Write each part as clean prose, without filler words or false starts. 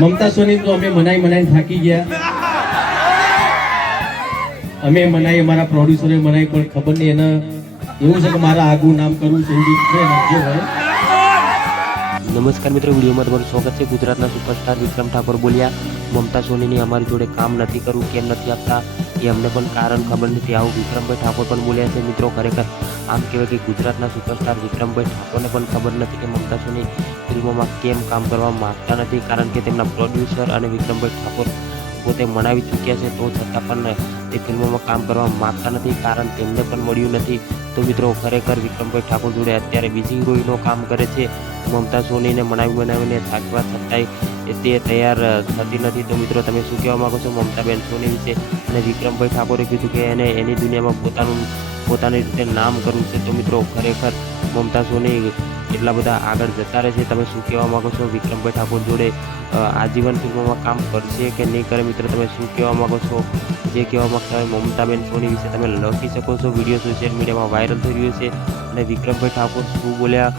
મમતા સોની તો અમે મનાઈ થાકી ગયા. અમે મનાઈ, અમારા પ્રોડ્યુસરે મનાઈ, પણ ખબર નહીં એને એવું છે કે મારા આગું નામ કરવું છે એવું છે ને જે હોય. નમસ્કાર મિત્રો, વિડીયોમાં તમારું સ્વાગત છે. ગુજરાતના સુપરસ્ટાર વિક્રમ ઠાકોર બોલ્યા, મમતા સોનીની અમારી જોડે કામ નથી કરવું, કેમ નથી આપતા એ અમને પણ કારણ ખબર નથી. આવું વિક્રમભાઈ ઠાકોર પણ બોલ્યા છે. મિત્રો ખરેખર આમ કહેવાય કે ગુજરાતના સુપરસ્ટાર વિક્રમભાઈ ઠાકોરને પણ ખબર નથી કે મમતા સોની ફિલ્મોમાં કેમ કામ કરવા માગતા નથી, કારણ કે તેમના પ્રોડ્યુસર અને વિક્રમભાઈ ઠાકોર પોતે મનાવી ચૂક્યા છે, તો છતાં પણ તે ફિલ્મોમાં કામ કરવા માગતા નથી, કારણ તેમને પણ મળ્યું નથી. તો મિત્રો ખરેખર વિક્રમભાઈ ઠાકોર જોડે અત્યારે બીજી હિરોઈનો કામ કરે છે. મમતા સોનીને બનાવીને થાકવા છતાંય તે તૈયાર થતી નથી. તો મિત્રો તમે શું કહેવા માગો છો મમતાબેન સોની વિશે? અને વિક્રમભાઈ ઠાકોરે કીધું કે એને એની દુનિયામાં પોતાની રીતે નામ કરવું છે. તો મિત્રો ખરેખર મમતા સોની એટલા બધા આગળ જતા રહે છે. તમે શું કહેવા માગો છો? વિક્રમભાઈ ઠાકોર જોડે આજીવન ફિલ્મોમાં કામ કરશે કે નહીં કરે? મિત્રો તમે શું કહેવા માગો છો? જે કહેવા માગતા હોય મમતાબેન સોની વિશે તમે લખી શકો છો. વિડીયો સોશિયલ મીડિયામાં વાયરલ થઈ રહ્યો છે. અને વિક્રમભાઈ ઠાકોર શું બોલ્યા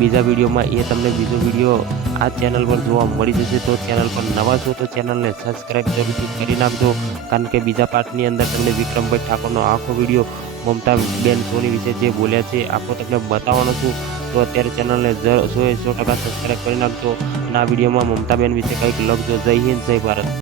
બીજા વિડીયોમાં એ તમને બીજો વિડીયો આ ચેનલ પર જોવા મળી જશે. તો ચેનલ પર નવા છો તો ચેનલને સબસ્ક્રાઈબ જરૂરથી કરી નાખજો, કારણ કે બીજા પાર્ટની અંદર તમને વિક્રમભાઈ ઠાકોરનો આખો વિડીયો મમતાબેન સોની વિશે જે બોલ્યા છે આખો તમને બતાવવાનો છું. તો અત્યારે ચેનલને 100% સબસ્ક્રાઈબ કરી નાખજો. અને આ વિડીયોમાં મમતાબેન વિશે કંઈક લખજો. જય હિન્દ, જય ભારત.